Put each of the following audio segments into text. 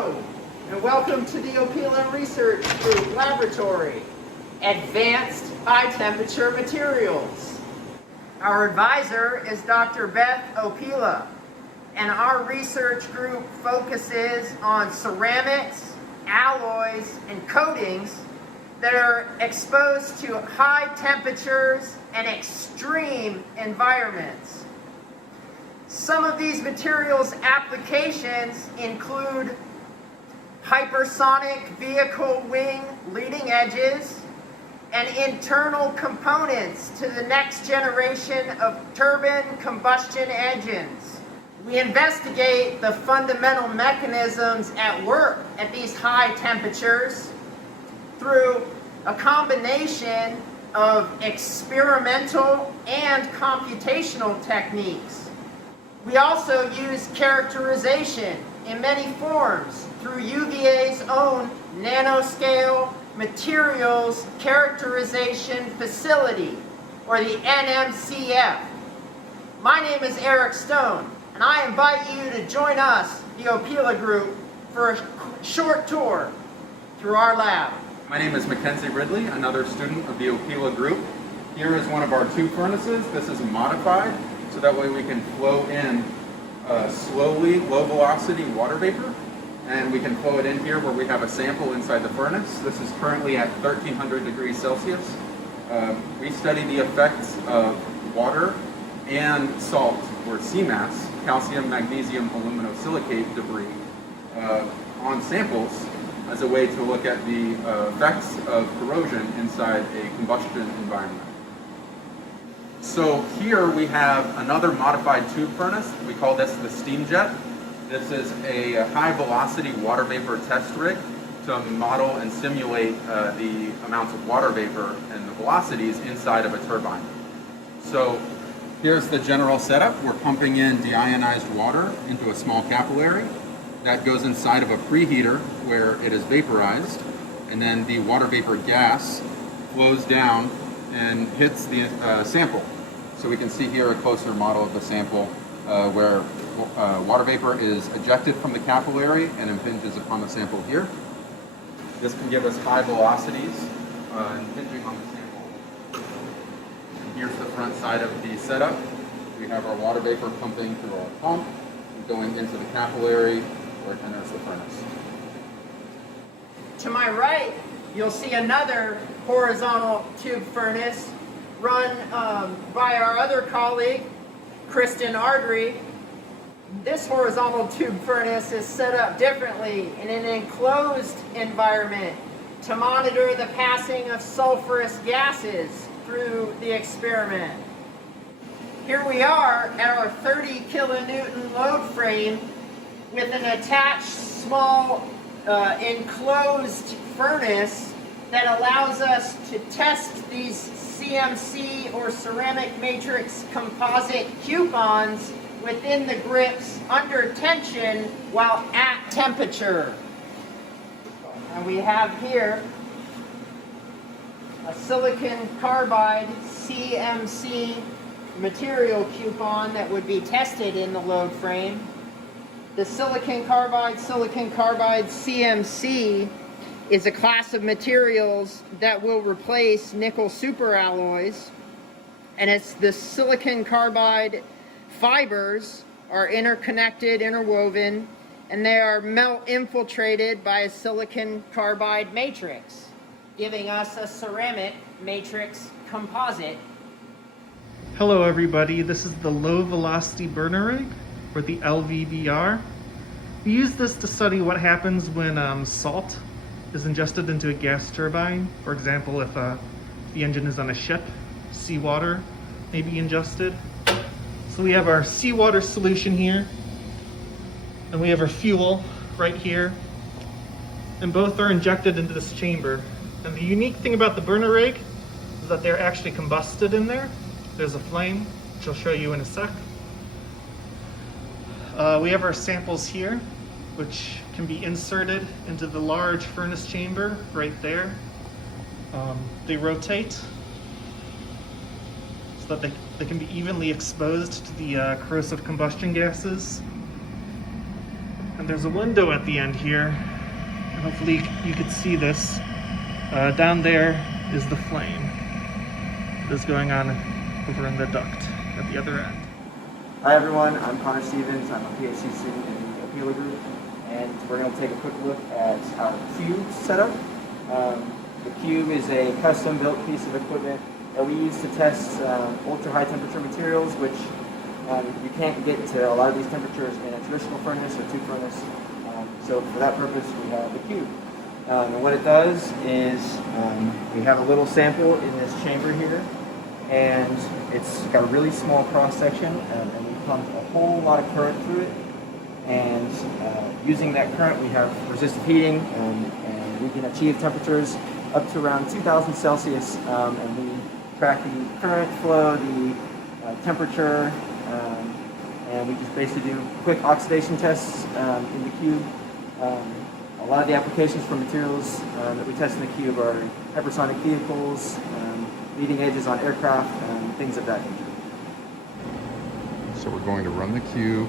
Hello, and welcome to the Opila Research Group Laboratory, Advanced High Temperature Materials. Our advisor is Dr. Beth Opila, and our research group focuses on ceramics, alloys, and coatings that are exposed to high temperatures and extreme environments. Some of these materials' applications include hypersonic vehicle wing leading edges and internal components to the next generation of turbine combustion engines. We investigate the fundamental mechanisms at work at these high temperatures through a combination of experimental and computational techniques. We also use characterization in many forms through UVA's own nanoscale materials characterization facility, or the NMCF. My name is Eric Stone, and I invite you to join us, the Opila Group, for a short tour through our lab. My name is Mackenzie Ridley, another student of the Opila Group. Here is one of our tube furnaces. This is modified, so that way we can flow in slowly, low velocity water vapor, and we can flow it in here where we have a sample inside the furnace. This is currently at 1300 degrees Celsius. We study the effects of water and salt, or CMAS, calcium, magnesium, aluminosilicate debris, on samples as a way to look at the effects of corrosion inside a combustion environment. So here we have another modified tube furnace. We call this the steam jet. This is a high velocity water vapor test rig to model and simulate the amounts of water vapor and the velocities inside of a turbine. So here's the general setup. We're pumping in deionized water into a small capillary. That goes inside of a preheater where it is vaporized, and then the water vapor gas flows down and hits the sample. So we can see here a closer model of the sample where water vapor is ejected from the capillary and impinges upon the sample here. This can give us high velocities impinging on the sample. And here's the front side of the setup. We have our water vapor pumping through our pump and going into the capillary where it enters the furnace. To my right, you'll see another horizontal tube furnace run by our other colleague, Kristen Ardrey. This horizontal tube furnace is set up differently in an enclosed environment to monitor the passing of sulfurous gases through the experiment. Here we are at our 30 kilonewton load frame with an attached small enclosed furnace that allows us to test these CMC or ceramic matrix composite coupons within the grips under tension while at temperature. And we have here a silicon carbide CMC material coupon that would be tested in the load frame. The silicon carbide CMC is a class of materials that will replace nickel superalloys, and it's the silicon carbide fibers are interconnected, interwoven, and they are melt infiltrated by a silicon carbide matrix, giving us a ceramic matrix composite. Hello everybody, this is the low velocity burner rig, or the LVBR. We use this to study what happens when salt is ingested into a gas turbine. For example, if the engine is on a ship, seawater may be ingested. So we have our seawater solution here, and we have our fuel right here, and both are injected into this chamber. And the unique thing about the burner rig is that they're actually combusted in there. There's a flame, which I'll show you in a sec. We have our samples here, which can be inserted into the large furnace chamber right there. They rotate so that they can be evenly exposed to the corrosive combustion gases. And there's a window at the end here. And hopefully you could see this. Down there is the flame that's going on over in the duct at the other end. Hi everyone, I'm Connor Stevens. I'm a PhD student in the Opila group, and we're going to take a quick look at our cube setup. The cube is a custom-built piece of equipment that we use to test ultra-high temperature materials, which you can't get to a lot of these temperatures in a traditional furnace or tube furnace. So for that purpose, we have the cube. And what it does is we have a little sample in this chamber here, and it's got a really small cross-section, and we pump a whole lot of current through it. And using that current, we have resistive heating, and we can achieve temperatures up to around 2000 Celsius, and we track the current flow, the temperature, and we just basically do quick oxidation tests in the cube. A lot of the applications for materials that we test in the cube are hypersonic vehicles, leading edges on aircraft, and things of that nature. So we're going to run the cube.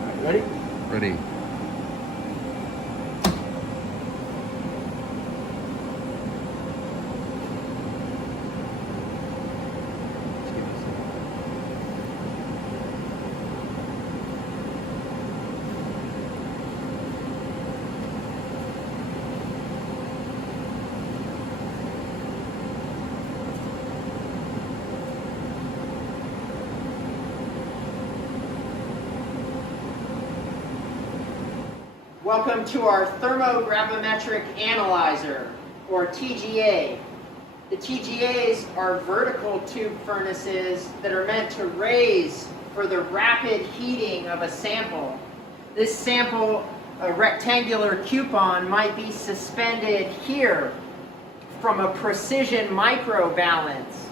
All right, ready? Ready. Welcome to our thermogravimetric analyzer, or TGA. The TGAs are vertical tube furnaces that are meant to raise for the rapid heating of a sample. This sample, a rectangular coupon, might be suspended here from a precision microbalance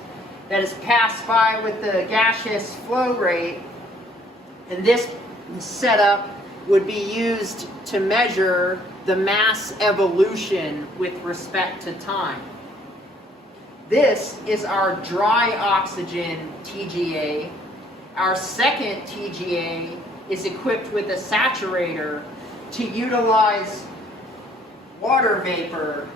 that is passed by with the gaseous flow rate, and this setup would be used to measure the mass evolution with respect to time. This is our dry oxygen TGA. Our second TGA is equipped with a saturator to utilize water vapor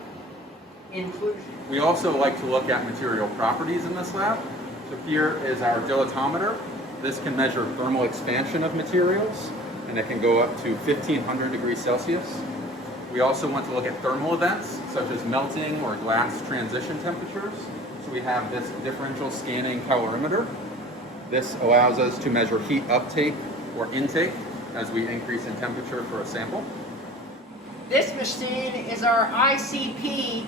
inclusion. We also like to look at material properties in this lab. So here is our dilatometer. This can measure thermal expansion of materials, and it can go up to 1500 degrees Celsius. We also want to look at thermal events, such as melting or glass transition temperatures. So we have this differential scanning calorimeter. This allows us to measure heat uptake or intake as we increase in temperature for a sample. This machine is our ICPS,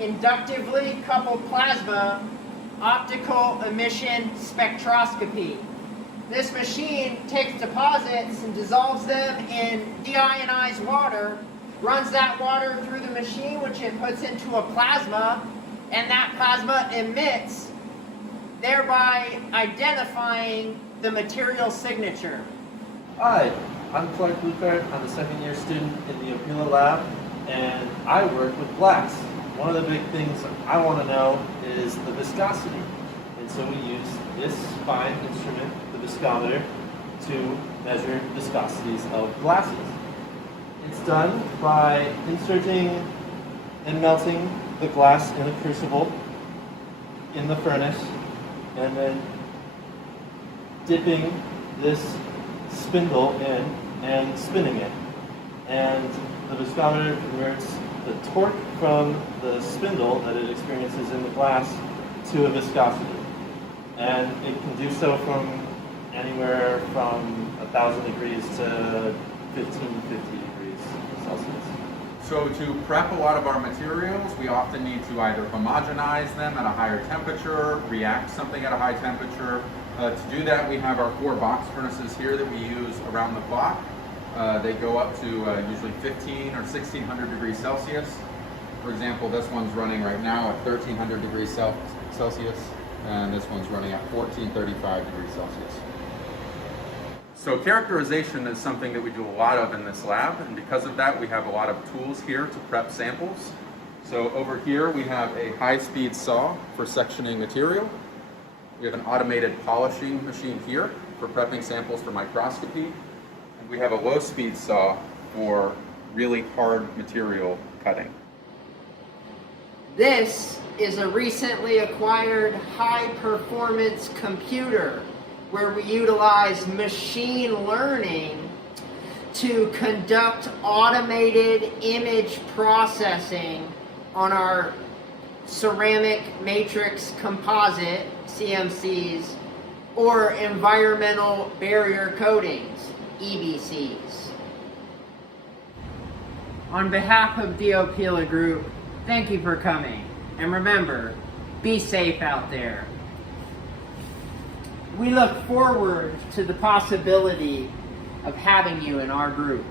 inductively coupled plasma optical emission spectroscopy. This machine takes deposits and dissolves them in deionized water, runs that water through the machine, which it puts into a plasma, and that plasma emits, thereby identifying the material signature. Hi, I'm Clark Lucart. I'm a second-year student in the Opila Lab, and I work with glass. One of the big things I want to know is the viscosity. And so we use this fine instrument, the viscometer, to measure viscosities of glasses. It's done by inserting and melting the glass in a crucible in the furnace, and then dipping this spindle in and spinning it. And the viscometer converts the torque from the spindle that it experiences in the glass to a viscosity. And it can do so from anywhere from 1000 degrees to 1550 degrees Celsius. So to prep a lot of our materials, we often need to either homogenize them at a higher temperature, react something at a high temperature. To do that, we have our 4 box furnaces here that we use around the clock. They go up to usually 15 or 1600 degrees Celsius. For example, this one's running right now at 1300 degrees Celsius, and this one's running at 1435 degrees Celsius. So characterization is something that we do a lot of in this lab, and because of that, we have a lot of tools here to prep samples. So over here, we have a high-speed saw for sectioning material. We have an automated polishing machine here for prepping samples for microscopy. And we have a low-speed saw for really hard material cutting. This is a recently acquired high-performance computer where we utilize machine learning to conduct automated image processing on our ceramic matrix composite, CMCs, or environmental barrier coatings, EBCs. On behalf of the Opila Group, thank you for coming. And remember, be safe out there. We look forward to the possibility of having you in our group.